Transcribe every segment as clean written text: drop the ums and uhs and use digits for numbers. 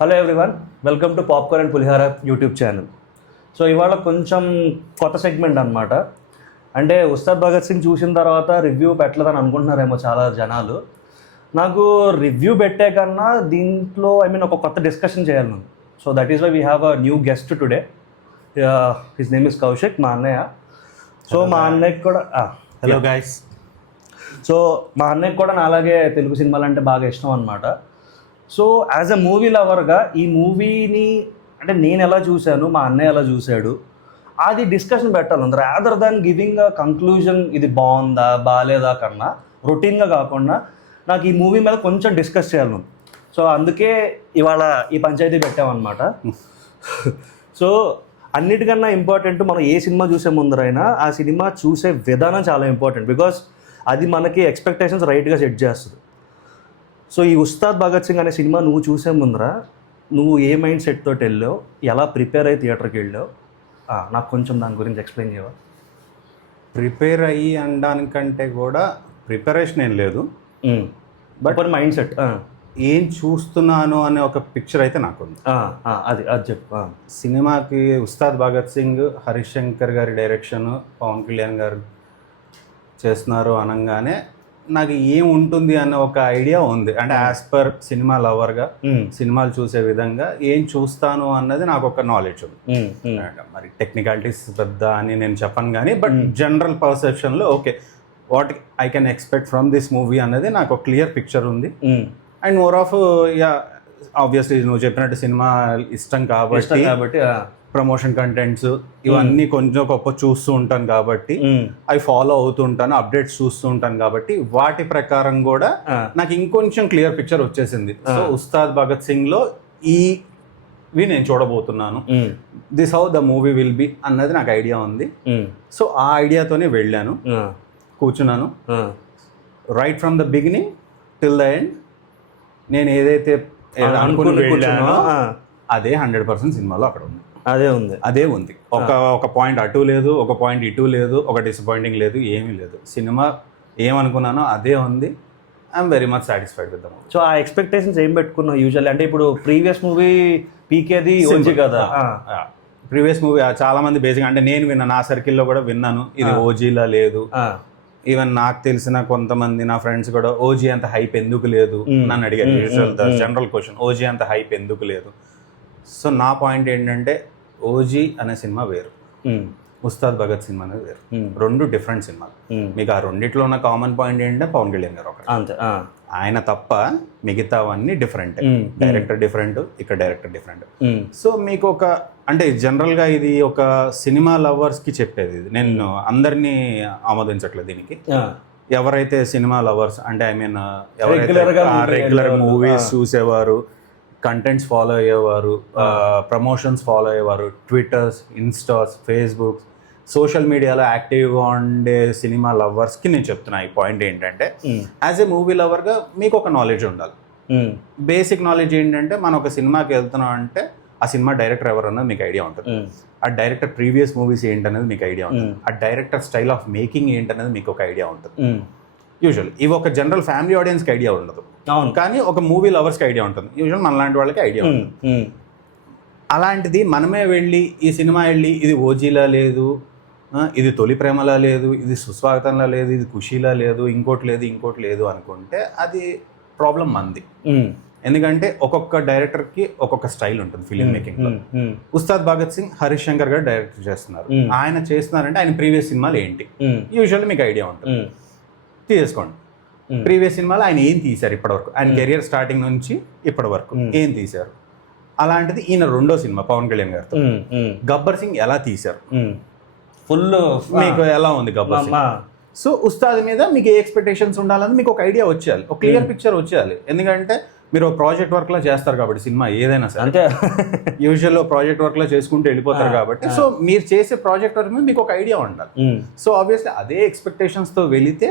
Hello everyone, welcome to popcorn and pulihora YouTube channel. So ఇవాళ కొంచెం కొత్త segment అనమాట. అంటే ఉస్తాద్ భగత్ సింగ్ చూసిన తర్వాత రివ్యూ పెట్టలేదని అనుకుంటున్నారేమో చాలా జనాలు. నాకు రివ్యూ పెట్టే కన్నా దీంట్లో ఒక కొత్త డిస్కషన్ చేయాలి నేను. So that is why we have a new guest today. His name is Kaushik, మా అన్నయ్య. సో మా అన్నయ్యకి కూడా హలో గైస్. సో మా అన్నయ్యకి కూడా నాలాగే తెలుగు సినిమాలు అంటే బాగా ఇష్టం అనమాట. సో యాజ్ అ మూవీ లవర్గా ఈ మూవీని అంటే నేను ఎలా చూశాను, మా అన్నయ్య ఎలా చూశాడు, అది డిస్కషన్ పెట్టాలి. Rather than giving a conclusion ఇది బాగుందా బాగాలేదా కన్నా రొటీన్గా కాకుండా నాకు ఈ మూవీ మీద కొంచెం డిస్కస్ చేయాలి. సో అందుకే ఇవాళ ఈ పంచాయతీ పెట్టామన్నమాట. సో అన్నిటికన్నా ఇంపార్టెంట్, మనం ఏ సినిమా చూసే ముందరైనా ఆ సినిమా చూసే విధానం చాలా ఇంపార్టెంట్. బికాస్ అది మనకి ఎక్స్పెక్టేషన్స్ రైట్గా సెట్ చేస్తుంది. సో ఈ ఉస్తాద్ భగత్ సింగ్ అనే సినిమా నువ్వు చూసే ముందర నువ్వు ఏ మైండ్ సెట్ తోటి వెళ్ళావు, ఎలా ప్రిపేర్ అయ్యి థియేటర్కి వెళ్ళావు, నాకు కొంచెం దాని గురించి ఎక్స్ప్లెయిన్ చేయవా? ప్రిపేర్ అయ్యి అనడానికంటే కూడా ప్రిపరేషన్ ఏం లేదు, బట్ మైండ్ సెట్ ఏం చూస్తున్నాను అనే ఒక పిక్చర్ అయితే నాకుంది. అది చెప్పు. సినిమాకి ఉస్తాద్ భగత్ సింగ్, హరీష్ శంకర్ గారి డైరెక్షన్, పవన్ కళ్యాణ్ గారు చేస్తున్నారు అనగానే నాకు ఏం ఉంటుంది అన్న ఒక ఐడియా ఉంది. అంటే యాజ్ పర్ సినిమా లవర్గా సినిమాలు చూసే విధంగా ఏం చూస్తాను అన్నది నాకు ఒక నాలెడ్జ్ ఉంది. మరి టెక్నికాలిటీస్ పెద్ద అని నేను చెప్పను కానీ, బట్ జనరల్ పర్సెప్షన్లో okay what I can expect from this movie అన్నది నాకు ఒక క్లియర్ పిక్చర్ ఉంది. అండ్ మోర్ ఆఫ్ ఆబ్వియస్లీ నువ్వు చెప్పినట్టు సినిమా ఇష్టం కాబట్టి ప్రమోషన్ కంటెంట్స్ ఇవన్నీ కొంచెం గొప్ప చూస్తూ ఉంటాను కాబట్టి అవి ఫాలో అవుతూ ఉంటాను, అప్డేట్స్ చూస్తూ ఉంటాను కాబట్టి వాటి ప్రకారం కూడా నాకు ఇంకొంచెం క్లియర్ పిక్చర్ వచ్చేసింది. సో ఉస్తాద్ భగత్ సింగ్ లో ఇవి నేను చూడబోతున్నాను, this how the movie will be అన్నది నాకు ఐడియా ఉంది. సో ఆ ఐడియాతోనే వెళ్ళాను, కూర్చున్నాను. Right from the beginning till the end నేను ఏదైతే అనుకుని వెళ్ళానో అదే 100% సినిమాలో అక్కడ ఉంది. అదే ఉంది. ఒక పాయింట్ అటు లేదు, ఒక పాయింట్ ఇటు లేదు, ఒక డిసప్పాయింటింగ్ లేదు, ఏమీ లేదు. సినిమా ఏమనుకున్నానో అదే ఉంది. I'm very much satisfied with the movie. So ఆ ఎక్స్పెక్టేషన్స్ ఏం పెట్టుకున్నావు యూజువల్లీ? అంటే ఇప్పుడు ప్రీవియస్ మూవీ పీకేది ఓజీ కదా. ప్రీవియస్ మూవీ చాలా మంది బేసిక్ అంటే నేను విన్నాను, నా సర్కిల్లో కూడా విన్నాను ఇది ఓజీలా లేదు. ఈవెన్ నాకు తెలిసిన కొంతమంది నా ఫ్రెండ్స్ కూడా ఓజీ అంత హైప్ ఎందుకు లేదు నన్ను అడిగారు. జనరల్ క్వశ్చన్, ఓజీ అంత హైప్ ఎందుకు లేదు? సో నా పాయింట్ ఏంటంటే ఓజీ అనే సినిమా వేరు, ఉస్తాద్ భగత్ సినిమా అనేది వేరు. రెండు డిఫరెంట్ సినిమాలు. మీకు ఆ రెండిట్లో ఉన్న కామన్ పాయింట్ ఏంటంటే పవన్ కళ్యాణ్ గారు ఒకటి, ఆయన తప్ప మిగతావన్నీ డిఫరెంట్. డైరెక్టర్ డిఫరెంట్, ఇక్కడ డైరెక్టర్ డిఫరెంట్. సో మీకు ఒక అంటే జనరల్గా ఇది ఒక సినిమా లవర్స్కి చెప్పేది, ఇది నేను అందరినీ ఆమోదించట్లేదు దీనికి. ఎవరైతే సినిమా లవర్స్ అంటే ఐ మీన్ ఎవరైతే రెగ్యులర్ మూవీస్ చూసేవారు, కంటెంట్స్ ఫాలో అయ్యేవారు, ప్రమోషన్స్ ఫాలో అయ్యేవారు, ట్విట్టర్స్, ఇన్స్టాస్, ఫేస్బుక్, సోషల్ మీడియాలో యాక్టివ్గా ఉండే సినిమా లవర్స్కి నేను చెప్తున్నా ఈ పాయింట్ ఏంటంటే, యాజ్ ఏ మూవీ లవర్గా మీకు ఒక నాలెడ్జ్ ఉండాలి. బేసిక్ నాలెడ్జ్ ఏంటంటే మనం ఒక సినిమాకి వెళ్తున్నాం అంటే ఆ సినిమా డైరెక్టర్ ఎవరన్నది మీకు ఐడియా ఉంటుంది, ఆ డైరెక్టర్ ప్రీవియస్ మూవీస్ ఏంటనేది మీకు ఐడియా ఉంటుంది, ఆ డైరెక్టర్ స్టైల్ ఆఫ్ మేకింగ్ ఏంటనేది మీకు ఒక ఐడియా ఉంటుంది. యూజువల్ ఇవి ఒక జనరల్ ఫ్యామిలీ ఆడియన్స్కి ఐడియా ఉండదు, కానీ ఒక మూవీ లవర్స్కి ఐడియా ఉంటుంది. యూజువల్ మనలాంటి వాళ్ళకి ఐడియా ఉంటుంది. అలాంటిది మనమే వెళ్ళి ఈ సినిమా వెళ్ళి ఇది ఓజీలా లేదు, ఇది తొలి ప్రేమలా లేదు, ఇది సుస్వాగతంలా లేదు, ఇది ఖుషీలా లేదు, ఇంకోటి లేదు అనుకుంటే అది ప్రాబ్లం మంది. ఎందుకంటే ఒక్కొక్క డైరెక్టర్కి ఒక్కొక్క స్టైల్ ఉంటుంది ఫిలిం మేకింగ్లో. ఉస్తాద్ భగత్ సింగ్ హరీష్ శంకర్ గారు డైరెక్టర్ చేస్తున్నారు. ఆయన చేస్తున్నారంటే ఆయన ప్రీవియస్ సినిమాలు ఏంటి యూజువల్లీ మీకు ఐడియా ఉంటుంది, తీసుకోండి. ప్రీవియస్ సినిమాలో ఆయన ఏం తీశారు ఇప్పటివరకు, ఆయన కెరియర్ స్టార్టింగ్ నుంచి ఇప్పటి వరకు ఏం తీశారు. అలాంటిది ఈయన రెండో సినిమా పవన్ కళ్యాణ్ గారితో గబ్బర్ సింగ్ ఎలా తీశారు, ఫుల్ మీకు ఎలా ఉంది గబ్బర్ సింగ్. సో ఉస్తాద్ మీద మీకు ఏ ఎక్స్పెక్టేషన్స్ ఉండాలని మీకు ఒక ఐడియా వచ్చేయాలి, ఒక క్లియర్ పిక్చర్ వచ్చేయాలి. ఎందుకంటే మీరు ప్రాజెక్ట్ వర్క్ లో చేస్తారు కాబట్టి సినిమా ఏదైనా సరే అంటే యూజువల్ ప్రాజెక్ట్ వర్క్ లో చేసుకుంటూ వెళ్ళిపోతారు కాబట్టి, సో మీరు చేసే ప్రాజెక్ట్ వర్క్ మీద మీకు ఒక ఐడియా ఉండాలి. సో ఆబ్వియస్లీ అదే ఎక్స్పెక్టేషన్స్ తో వెళితే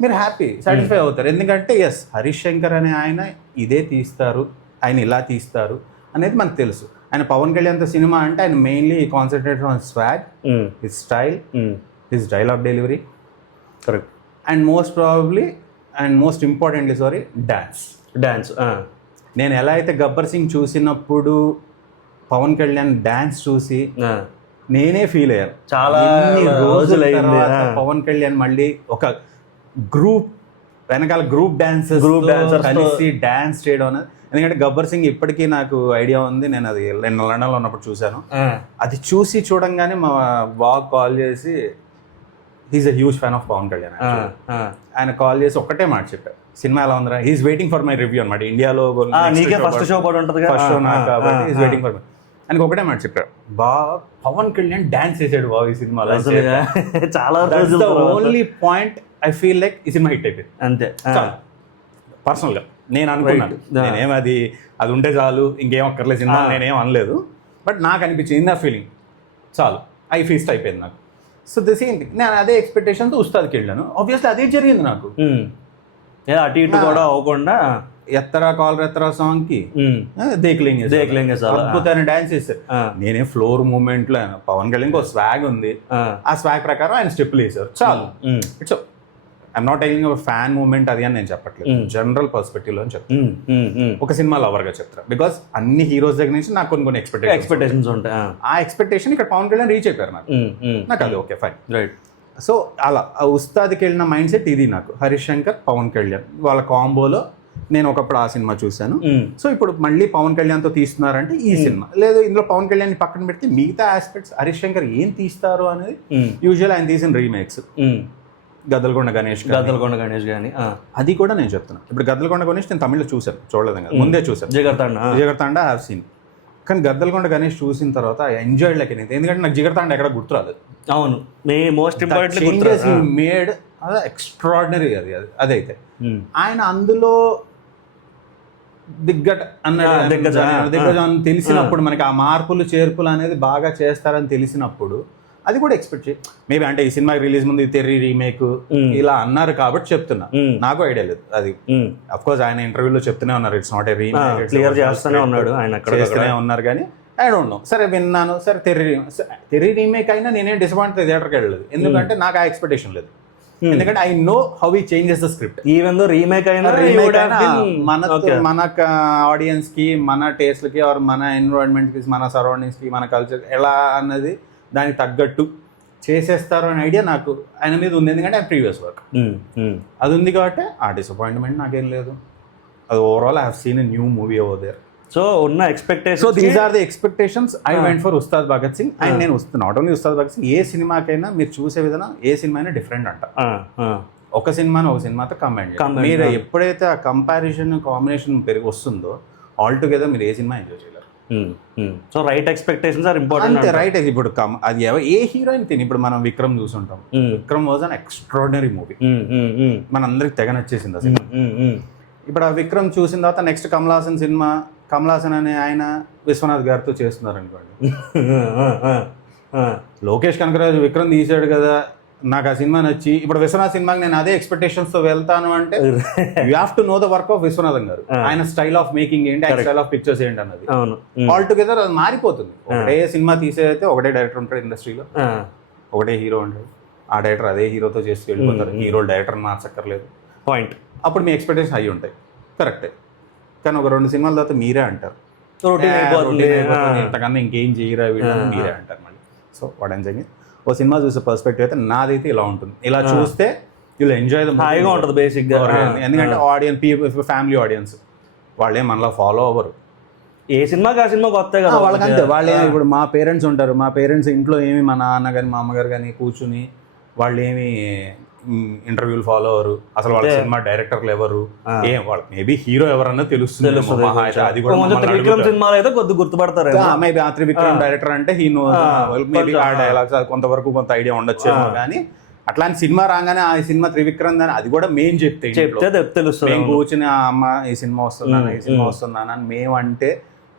మీరు హ్యాపీ సాటిస్ఫై అవుతారు. ఎందుకంటే ఎస్ హరీష్ శంకర్ అనే ఆయన ఇదే తీస్తారు, ఆయన ఇలా తీస్తారు అనేది మనకు తెలుసు. ఆయన పవన్ కళ్యాణ్తో సినిమా అంటే ఆయన mainly concentrated on swag, his style, his dialogue delivery, correct, and most probably and most importantly dance. నేను ఎలా అయితే గబ్బర్ సింగ్ చూసినప్పుడు పవన్ కళ్యాణ్ డాన్స్ చూసి నేనే ఫీల్ అయ్యాను. చాలా రోజులైంది పవన్ కళ్యాణ్ మళ్ళీ ఒక గ్రూప్ వెనకాల గ్రూప్ డాన్సర్స్ కలిసి డాన్స్ చేయడం అనేది. ఎందుకంటే గబ్బర్ సింగ్ ఇప్పటికీ నాకు ఐడియా ఉంది, నేను అది లండన్లో ఉన్నప్పుడు చూశాను. అది చూసి చూడంగానే మా బాగా కాల్ చేసి, he's a huge fan of Pawan Kalyan. ఆయన కాల్ చేసి ఒక్కటే మాట చెప్పారు, సినిమా ఎలా ఉందిరా, he's waiting for my review అనమాట. ఇండియాలో ఫస్ట్ షో కూడా ఉంటుంది, ఫస్ట్ షో నాకు కాబట్టి హీఈస్ వెయిటింగ్ ఫర్ మై. ఆయనకి ఒకటే మాట చెప్పారు, పవన్ కళ్యాణ్ డాన్స్ చేసాడు బాబు ఈ సినిమాలో. చాలా only point I feel like ఈ సినిమా హిట్ అయిపోయింది అంతే. పర్సనల్గా నేను అనుకున్నాను, నేనేం అది ఉంటే చాలు ఇంకేం అక్కర్లేదు సినిమా నేనేం అనలేదు. బట్ నాకు అనిపించింది ఆ ఫీలింగ్ చాలు, ఐ ఫీస్ట్ అయిపోయింది నాకు. సో దిస్ ఏంటి, నేను అదే ఎక్స్పెక్టేషన్తో ఉస్తాద్కి వెళ్ళాను. ఆబ్వియస్లీ అదే జరిగింది నాకు. అటు ఇటు కూడా అవ్వకుండా ఎత్తరా కాల్ ఎత్తరా సాంగ్ కి దేక్లింగ్ అద్భుతమైన డాన్స్ చేస్తారు. నేనే ఫ్లోర్ మూమెంట్ లో పవన్ కళ్యాణ్ ఒక స్వాగ్ ఉంది, ఆ స్వాగ్ ప్రకారం ఆయన స్టెప్లు వేసారు చాలు. It's I'm not telling fan moment అది అని నేను చెప్పట్లేదు, జనరల్ పర్స్పెక్టివ్ లో చెప్తాను. ఒక సినిమా లవర్ గా చెప్తాను, బికాస్ అన్ని హీరోస్ దగ్గర నుంచి నాకు కొన్ని ఎక్స్పెక్టేషన్స్ ఉంటాయి. ఆ ఎక్స్పెక్టేషన్ ఇక్కడ పవన్ కళ్యాణ్ రీచ్ అయిపోయారు నాకు అది ఓకే ఫైన్ రైట్. సో అలా ఉస్తాద్కి వెళ్ళిన మైండ్ సెట్ ఇది నాకు. హరీష్ శంకర్, పవన్ కళ్యాణ్ వాళ్ళ కాంబోలో నేను ఒకప్పుడు ఆ సినిమా చూశాను. సో ఇప్పుడు మళ్ళీ పవన్ కళ్యాణ్తో తీస్తున్నారంటే ఈ సినిమా లేదు, ఇందులో పవన్ కళ్యాణ్ పక్కన పెడితే మిగతా ఆస్పెక్ట్స్ హరీష్ శంకర్ ఏం తీస్తారు అనేది యూజువల్ ఆయన తీసిన రీమేక్స్. గద్దలకొండ గణేష్ కానీ అది కూడా నేను చెప్తున్నాను. ఇప్పుడు గద్దలకొండ గణేష్ నేను తమిళ్లో చూశాను, చూడలేదు కదా, ముందే చూశాను. Jigarthanda have seen. కానీ గద్దలకొండ గణేష్ చూసిన తర్వాత ఎంజాయ్డ్ లైక్ ఎనీథింగ్. ఎందుకంటే నాకు జిగర్తాండ ఎక్కడ గుర్తురాలేదు. అవును, మోస్ట్ మేడ్ అదే ఎక్స్ట్రాడినరీ అది అదైతే. ఆయన అందులో దిగ్గజం తెలిసినప్పుడు, మనకి ఆ మార్పులు చేర్పులు అనేది బాగా చేస్తారని తెలిసినప్పుడు అది కూడా ఎక్స్పెక్ట్ చేయి. మేబీ అంటే ఈ సినిమా రిలీజ్ ముందు తెర్రీ రీమేక్ ఇలా అన్నారు కాబట్టి చెప్తున్నా, నాకు ఐడియా లేదు అది. అఫ్ కోర్స్ ఆయన ఇంటర్వ్యూలో చెప్తూనే ఉన్నారు, it's not a remake, clear చేస్తూనే ఉన్నాడు ఆయన, చేస్తూనే ఉన్నారు. కానీ ఐ డోంట్ నో, సరే విన్నాను, సరే తెర్రీ రీమేక్ అయినా నేనేం డిసప్పాయింట్ థియేటర్కి వెళ్ళలేదు, ఎందుకంటే నాకు ఆ ఎక్స్పెక్టేషన్ లేదు. ఎందుకంటే I know how he changes the script. Even though remake అయినా మన ఆడియన్స్ కి, మన టేస్ట్ కి, ఆర్ మన ఎన్విరాన్మెంట్ కి, మన సరౌండింగ్స్ కి, మన కల్చర్ ఎలా అన్నది దానికి తగ్గట్టు చేసేస్తారు అనే ఐడియా నాకు ఆయన మీద ఉంది. ఎందుకంటే ఆయన ప్రీవియస్ వర్క్ అది ఉంది కాబట్టి ఆ డిసప్పాయింట్మెంట్ నాకేం లేదు. అది overall I have seen a new movie over there. So ఉన్న expectations, so these are the expectations I went for Ustaad Bhagat Singh. And నేను నాట్ ఓన్లీ ఉస్తాద్ భగత్ సింగ్, ఏ సినిమాకైనా మీరు చూసే విధానం ఏ సినిమా అయినా డిఫరెంట్ అంట. ఒక సినిమాని ఒక సినిమాతో కంబైన్ చేయాలి. మీరు ఎప్పుడైతే ఆ కంపారిజన్ కాంబినేషన్ పెరిగి వస్తుందో ఆల్ టుగెదర్ మీరు ఏ సినిమా ఎంజాయ్ చేయలేరు. So right expectations are important. అంతే రైట్. ఇప్పుడు అది ఏ హీరోయిన్ తిని, ఇప్పుడు మనం విక్రమ్ చూసుంటాం, Vikram was an extraordinary movie, మనందరికి తెగ నచ్చేసింది అసలు. ఇప్పుడు ఆ విక్రమ్ చూసిన తర్వాత నెక్స్ట్ కమల్ హాసన్ సినిమా, కమల్ హాసన్ అనే ఆయన విశ్వనాథ్ గారితో చేస్తున్నారు అనుకోండి. లోకేష్ కనకరాజు విక్రమ్ తీసాడు కదా, నాకు ఆ సినిమా నచ్చి ఇప్పుడు విశ్వనాథ్ సినిమాకి నేను అదే ఎక్స్పెక్టేషన్స్ తో వెళ్తాను అంటే you have to know the work of Viswanathan గారు. ఆయన స్టైల్ ఆఫ్ మేకింగ్ ఏంటి, ఆయన స్టైల్ ఆఫ్ పిక్చర్స్ ఏంటి అన్నది ఆల్ టుగెదర్ అది మారిపోతుంది. ఒకటే సినిమా తీసేదైతే ఒకటే డైరెక్టర్ ఉంటాడు ఇండస్ట్రీలో, ఒకటే హీరో ఉంటాడు, ఆ డైరెక్టర్ అదే హీరోతో చేసి వెళ్ళిపోతారు. హీరో డైరెక్టర్ మార్చక్కర్లేదు పాయింట్. అప్పుడు మీ ఎక్స్పెక్టేషన్ అయ్యి ఉంటాయి, కరెక్టే. కానీ ఒక 2 సినిమాల తర్వాత మీరే అంటారు ఇంతకన్నా ఇంకేం చేయరా వీళ్ళని, మీరే అంటారు మళ్ళీ. సో వాట్ ఐమ్ సేయింగ్, ఓ సినిమా చూసే పర్స్పెక్టివ్ అయితే నాదైతే ఇలా ఉంటుంది. ఇలా చూస్తే వీళ్ళు ఎంజాయ్ హాయిగా ఉంటుంది బేసిక్గా. ఎందుకంటే ఆడియన్స్, ఫ్యామిలీ ఆడియన్స్ వాళ్ళేం మనలో ఫాలో అవ్వరు. ఏ సినిమాకి ఆ సినిమాకి వస్తాయి కదా వాళ్ళకంతే. వాళ్ళే ఇప్పుడు మా పేరెంట్స్ ఉంటారు, మా పేరెంట్స్ ఇంట్లో ఏమి మా నాన్న కానీ మా అమ్మగారు కానీ కూర్చుని వాళ్ళు ఏమి ఇంటర్వ్యూలు ఫాలో అవ్వరు, అసలు వాళ్ళ సినిమా డైరెక్టర్లు ఎవరు, ఏం వాళ్ళకి మేబీ హీరో ఎవరన్నా తెలుస్తుంది. అది కూడా సినిమాలో అయితే కొద్దిగా గుర్తుపడతారు. మేబీ ఆ త్రివిక్రమ్ డైరెక్టర్ అంటే హీ నోస్ మేబీ ఆ డైలాగ్స్ కొంతవరకు కొంత ఐడియా ఉండొచ్చు. కానీ అట్లాంటి సినిమా రాగానే ఆ సినిమా త్రివిక్రమ్ అని అది కూడా మేము చెప్తే తెలుస్తుంది. మేము కూర్చుని ఆ అమ్మ ఈ సినిమా వస్తుందా ఈ సినిమా వస్తుందా అని మేము అంటే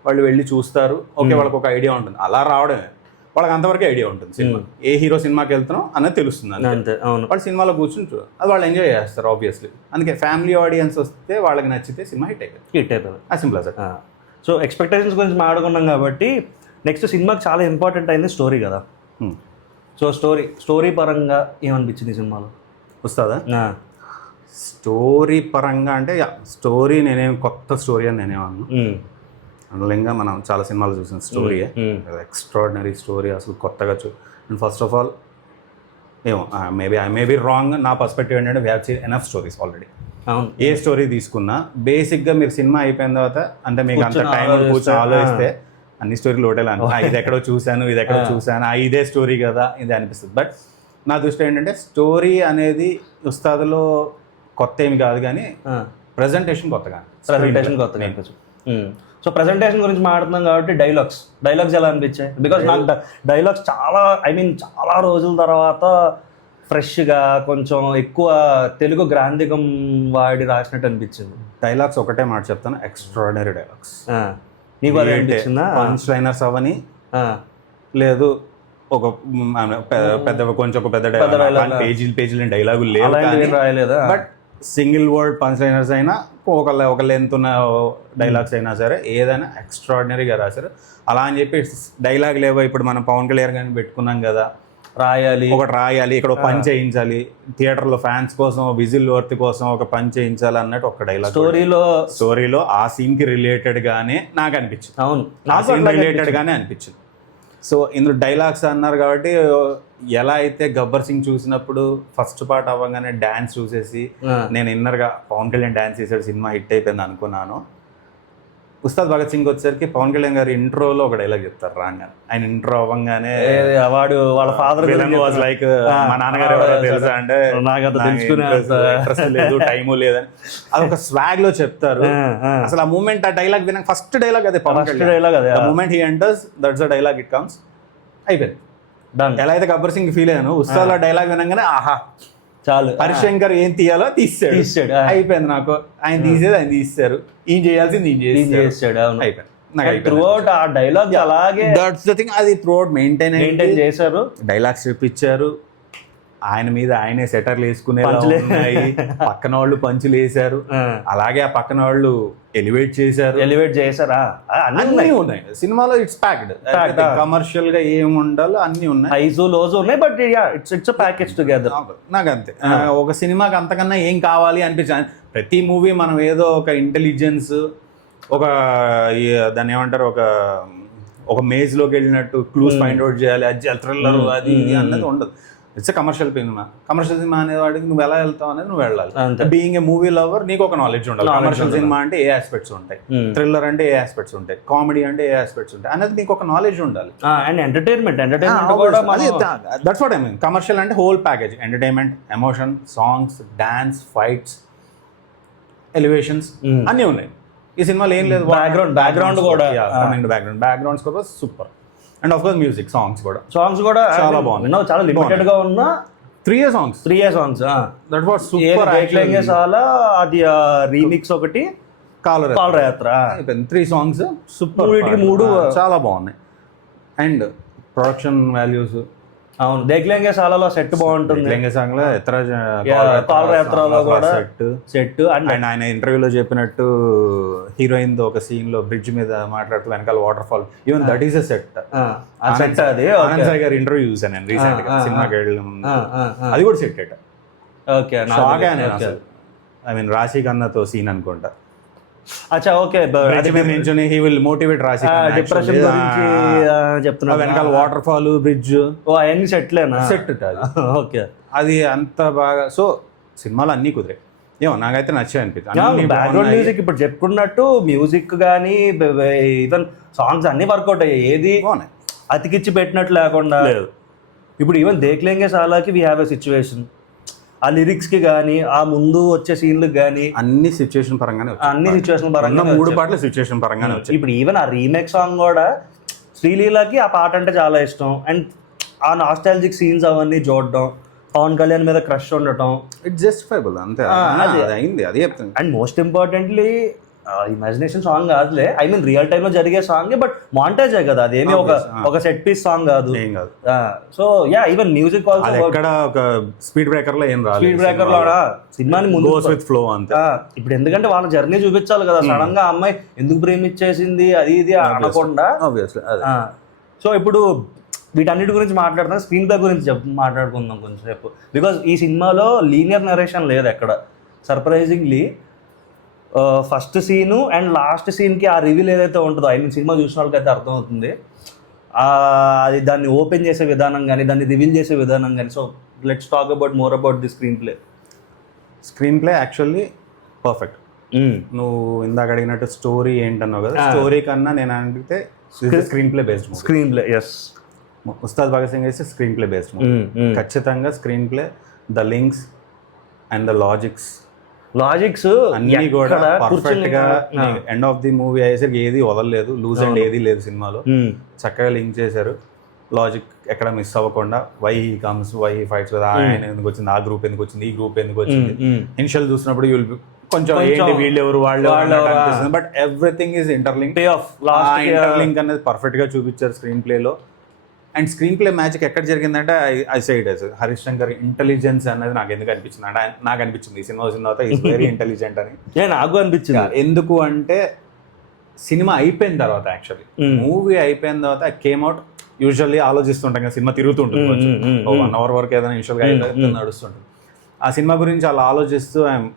వాళ్ళు వెళ్ళి చూస్తారు. ఓకే, వాళ్ళకి ఒక ఐడియా ఉంటుంది. అలా రావడమే వాళ్ళకి అంతవరకు ఐడియా ఉంటుంది. సినిమా ఏ హీరో సినిమాకి వెళ్తున్నాం అన్నది తెలుస్తుంది. అంతే. వాళ్ళు సినిమాలో కూర్చుని అది వాళ్ళు ఎంజాయ్ చేస్తారు ఆబ్వియస్లీ. అందుకే ఫ్యామిలీ ఆడియన్స్ వస్తే వాళ్ళకి నచ్చితే సినిమా హిట్ అయిపోయింది. ఆ సింపుల్ సార్. సో ఎక్స్పెక్టేషన్స్ గురించి మాట్లాడుకున్నాం కాబట్టి నెక్స్ట్ సినిమాకి చాలా ఇంపార్టెంట్ అయింది స్టోరీ కదా. సో స్టోరీ పరంగా ఏమనిపించింది సినిమాలో? వస్తుందా? స్టోరీ పరంగా అంటే స్టోరీ కొత్త స్టోరీ అని నేనేమన్నా అనలంగా మనం చాలా సినిమాలు చూసిన స్టోరీ ఎక్స్ట్రాడినరీ స్టోరీ అసలు కొత్తగా అండ్ ఫస్ట్ ఆఫ్ ఆల్ ఏమో ఐ మే బి రాంగ్, నా పర్స్పెక్టివ్ ఏంటంటే we have seen enough stories already. అవును, ఏ స్టోరీ తీసుకున్నా బేసిక్గా మీరు సినిమా అయిపోయిన తర్వాత అంటే మీకు అంత టైం కూర్చొని ఆలోచిస్తే అన్ని స్టోరీలు ఒకటేలా ఇది ఎక్కడో చూశాను, ఇది ఎక్కడో చూశాను, ఇదే స్టోరీ కదా ఇది అనిపిస్తుంది. బట్ నా దృష్టి ఏంటంటే స్టోరీ అనేది ఉస్తాదులో కొత్త ఏమి కాదు, కానీ ప్రజెంటేషన్ కొత్తగా సో ప్రజెంటేషన్ గురించి మాట్లాడుతున్నాం కాబట్టి డైలాగ్స్ ఎలా అనిపించాయి? బికాజ్ నాకు డైలాగ్స్ చాలా చాలా రోజుల తర్వాత ఫ్రెష్గా కొంచెం ఎక్కువ తెలుగు గ్రాంధికం వాడి రాసినట్టు అనిపించింది. డైలాగ్స్ ఒకటే మాట చెప్తాను, ఎక్స్ట్రాడినరీ డైలాగ్స్. నీకు అదే అనిపించిందా? పంచ్ లైనర్స్ అవని లేదు, ఒక పెద్ద కొంచెం ఒక పెద్ద డైలాగ్ పేజీలు డైలాగులు లేవు, but single word punch liners అయినా ఒక లెంత్ ఉన్న డైలాగ్స్ అయినా సరే ఏదైనా ఎక్స్ట్రాడినరీగా రాశారు. అలా అని చెప్పి డైలాగ్ లేవో ఇప్పుడు మనం పవన్ కళ్యాణ్ గారిని పెట్టుకున్నాం కదా ఒకటి రాయాలి, ఇక్కడ ఒక పని చేయించాలి, థియేటర్లో ఫ్యాన్స్ కోసం విజిల్ వర్త్ కోసం ఒక పని చేయించాలి అన్నట్టు ఒక డైలాగ్ స్టోరీలో ఆ సీన్ కి రిలేటెడ్ గానే నాకు అనిపించింది. అవును, ఆ సీన్ రిలేటెడ్ గానే అనిపించింది. సో ఇందులో డైలాగ్స్ అన్నారు కాబట్టి ఎలా అయితే గబ్బర్ సింగ్ చూసినప్పుడు ఫస్ట్ పార్ట్ అవ్వగానే డాన్స్ చూసేసి నేను ఇన్నర్గా పవన్ కళ్యాణ్ డాన్స్ చేసాడు సినిమా హిట్ అయిపోయింది అనుకున్నాను. ఉస్తాద్ భగత్ సింగ్ వచ్చేసరికి పవన్ కళ్యాణ్ గారు ఇంట్రోలో ఒక డైలాగ్ చెప్తారు రాగానే. ఆయన ఇంట్రో అవ్వగానే వాడు వాళ్ళ ఫాదర్ లైక్ మా నాన్నగారు ఎవరో తెలుసా అంటే ఇంట్రెస్ట్ లేదు టైము లేదని అదొక స్వాగ్ లో చెప్తారు. అసలు ఆ మూమెంట్ ఆ డైలాగ్ విన ఫస్ట్ డైలాగ్ అదే Pawan Kalyan moment he enters that's the dialogue it comes అయిపోయింది. ఎలా అయితే గబ్బర్ సింగ్ ఫీల్ అయ్యాను ఉస్తాద్ డైలాగ్ వినగానే ఆహా చాలు హరిశంకర్ ఏం తీయాలో తీసాడు అయిపోయింది. నాకు ఆయన తీసేది ఆయన తీస్తారు, ఈయన చేయాల్సింది ఈయన చేసాడు అయిపోయింది. ఆ డైలాగ్ అలాగే దట్స్ ద థింగ్, అది త్రూఅవుట్ మెయింటైన్ చేశారు. డైలాగ్స్ చెప్పించారు, ఆయన మీద ఆయనే సెటర్లు వేసుకునే పక్కన వాళ్ళు పంచులు వేసారు, అలాగే ఆ పక్కన వాళ్ళు ఎలివేట్ చేశారా అన్ని ఉన్నాయి సినిమాలో. ఇట్స్ ప్యాక్డ్, కమర్షియల్ గా ఏమి ఉండాలో అన్ని ఉన్నాయి, హైజు లోజు ఉన్నాయి, బట్ ఇట్స్ ప్యాకేజ్ టుగెదర్. నాకు అంతే, ఒక సినిమాకి అంతకన్నా ఏం కావాలి అనిపించింది. ప్రతి మూవీ మనం ఏదో ఒక ఇంటెలిజెన్స్ ఒక దాన్ని ఏమంటారు ఒక మేజ్ లోకి వెళ్ళినట్టు క్లూస్ ఫైండ్ అవుట్ చేయాలి, అది థ్రిల్లర్ అది అన్నది ఉండదు. ఇట్స్ కమర్షియల్ సినిమా అనే వాడికి నువ్వు ఎలా వెళ్తావు అనేది నువ్వు వెళ్ళాలి. బీయింగ్ ఏ మూవీ లవర్ నీకు ఒక నాలెడ్జ్ ఉండాలి. కమర్షియల్ సినిమా అంటే ఏ ఆస్పెక్ట్స్ ఉంటాయి, థ్రిల్లర్ అంటే ఏ ఆస్పెక్ట్స్ ఉంటాయి, కామెడీ అంటే ఏ ఆస్పెక్ట్స్ ఉంటాయి అనేది నీకు ఒక నాలెడ్జ్ ఉండాలి. And entertainment that's what I mean. Commercial అంటే whole package, entertainment, emotion, songs, dance, fights, elevations అన్నీ ఉన్నాయి. ఈ సినిమాలో ఏం లేదు, బ్యాక్గ్రౌండ్ కూడా బ్యాక్గ్రౌండ్స్ కూడా super. And of course music, songs కూడా చాలా బాగుంది. చాలా లిమిటెడ్ గా ఉన్న 3 సాంగ్స్ దట్ వాస్ సూపర్. అది రీమిక్స్ ఒకటి కాలయాత్ర 3 సాంగ్స్ సూపర్, 3 చాలా బాగున్నాయి. అండ్ ప్రొడక్షన్ వాల్యూస్ అవును, దేఖ్లేంగే సాలాలో సెట్ బాగుంటుంది. దేఖ్లేంగే సాంగ్ లో కాలయాత్రలో కూడా సెట్. అండ్ ఆయన ఇంటర్వ్యూలో చెప్పినట్టు హీరోయిన్ తో ఒక సీన్ లో బ్రిడ్జ్ మీద మాట్లాడుతూ వెనకాల water fall, even that is a set. అది ఆనంద్ సాయి గారు ఇంటర్వ్యూ చూసాను నేను రీసెంట్ గా సినిమాకి వెళ్ళిన ముందు, అది కూడా సెట్ అట. ఓకే, ఐ మీన్ రాశి ఖన్నాతో సీన్ అనుకుంటా. అచ్చా ఓకే, నించుని హీ విల్ మోటివేట్ రాశి, డిప్రెషన్ గురించి చెప్తున్నా, వెనకాల వాటర్ ఫాల్, బ్రిడ్జ్ అవన్నీ సెట్లేనా? సెట్ ఓకే, అది అంత బాగా. సో సినిమాలు అన్నీ కుదిరాయి, ఏమో నాకైతే నచ్చే అనిపిస్తుంది. బ్యాక్గ్రౌండ్ మ్యూజిక్ ఇప్పుడు చెప్పుకున్నట్టు మ్యూజిక్ కానీ ఈవెన్ సాంగ్స్ అన్ని వర్కౌట్ అయ్యాయి, ఏది అతికిచ్చి పెట్టినట్టు లేకుండా లేదు. ఇప్పుడు ఈవెన్ దేఖ్లేంగే సాలాకి వీ హ్యావ్ ఎ సిచ్యువేషన్, ఆ లిరిక్స్ కి కానీ ఆ ముందు వచ్చే సీన్లకు కానీ అన్ని సిచ్యువేషన్ పరంగానే, 3 పాటలు సిచ్యువేషన్ పరంగానే వచ్చాయి. ఇప్పుడు ఈవెన్ ఆ రీమేక్ సాంగ్ కూడా శ్రీలీలకి ఆ పాట అంటే చాలా ఇష్టం, అండ్ ఆ నాస్టాలజిక్ సీన్స్ అవన్నీ చూడడం, పవన్ కళ్యాణ్ మీద క్రష్ ఉండటం, ఇట్స్ జస్టిఫైబుల్ అంతే, అయింది అది చెప్తుంది. And most importantly imagination song కాదులే, ఐ మీన్ రియల్ టైమ్ లో జరిగే సాంగ్, బట్ మాంటేజే కదా, అదేమి ఒక సెట్ పీస్ సాంగ్ కాదు. సో యా, ఈవెన్ మ్యూజిక్ ఎక్కడ ఒక స్పీడ్ బ్రేకర్ లో ఏం రాదు, స్పీడ్ బ్రేకర్ లో సినిమాని ముందు విత్ ఫ్లో అంతే. ఇప్పుడు ఎందుకంటే వాళ్ళ జర్నీ చూపించాలి కదా, సడన్ గా అమ్మాయి ఎందుకు ప్రేమించేసింది అది ఇది అనకుండా. సో ఇప్పుడు వీటన్నిటి గురించి మాట్లాడుతున్నా, స్క్రీన్ ప్లే గురించి మాట్లాడుకుందాం కొంచెంసేపు. బికాస్ ఈ సినిమాలో లీనియర్ నరేషన్ లేదు ఎక్కడ, surprisingly first scene and last సీన్కి ఆ రివీల్ ఏదైతే ఉంటుందో సినిమా చూసిన వాళ్ళకైతే అర్థమవుతుంది. అది దాన్ని ఓపెన్ చేసే విధానం కానీ దాన్ని రివీల్ చేసే విధానం కానీ. So let's talk about more about the screen play actually perfect. నువ్వు ఇందాక అడిగినట్టు స్టోరీ ఏంటన్నావు కదా, స్టోరీ కన్నా నేను అడిగితే screenplay based. Yes, Ustaad Bhagat Singh అయితే స్క్రీన్ ప్లే బేస్డ్. ఖచ్చితంగా screenplay, the links and the logics అన్ని కూడా పర్ఫెక్ట్ గా ఎండ్ ఆఫ్ ది మూవీ అయ్యేసరికి ఏది వదలలేదు, లూజ్ అండ్ ఏది లేదు సినిమాలో. చక్కగా లింక్ చేశారు, లాజిక్ ఎక్కడ మిస్ అవ్వకుండా. వై కమ్స్, వై ఫైట్స్ కదా, ఆయన ఎందుకు వచ్చింది, ఆ గ్రూప్ ఎందుకు వచ్చింది, ఈ గ్రూప్ ఎందుకు వచ్చింది. ఇనిషియల్ చూసినప్పుడు కొంచెం ఏంటి వీళ్ళు ఎవరు వాళ్ళు, but everything is interlink. Interlink అనేది పర్ఫెక్ట్ గా చూపించారు స్క్రీన్ ప్లేలో. అండ్ స్క్రీన్ ప్లే మ్యాజిక్ ఎక్కడ జరిగిందంటే I side Harish Shankar intelligence అనేది నాకు ఎందుకు అనిపించింది అంటే, నాకు అనిపించింది ఈ సినిమా వచ్చిన తర్వాత ఈజ్ వెరీ ఇంటెలిజెంట్ అని నాకు అనిపించింది. ఎందుకు అంటే సినిమా అయిపోయిన తర్వాత, యాక్చువల్లీ మూవీ అయిపోయిన తర్వాత కేమ్ అవుట్. యూజువల్లీ ఆలోచిస్తుంటాం కదా, సినిమా తిరుగుతుంటుంది 1 hour వరకు ఏదైనా యూజువల్గా నడుస్తుంటుంది. ఆ సినిమా గురించి అలా ఆలోచిస్తూ I'm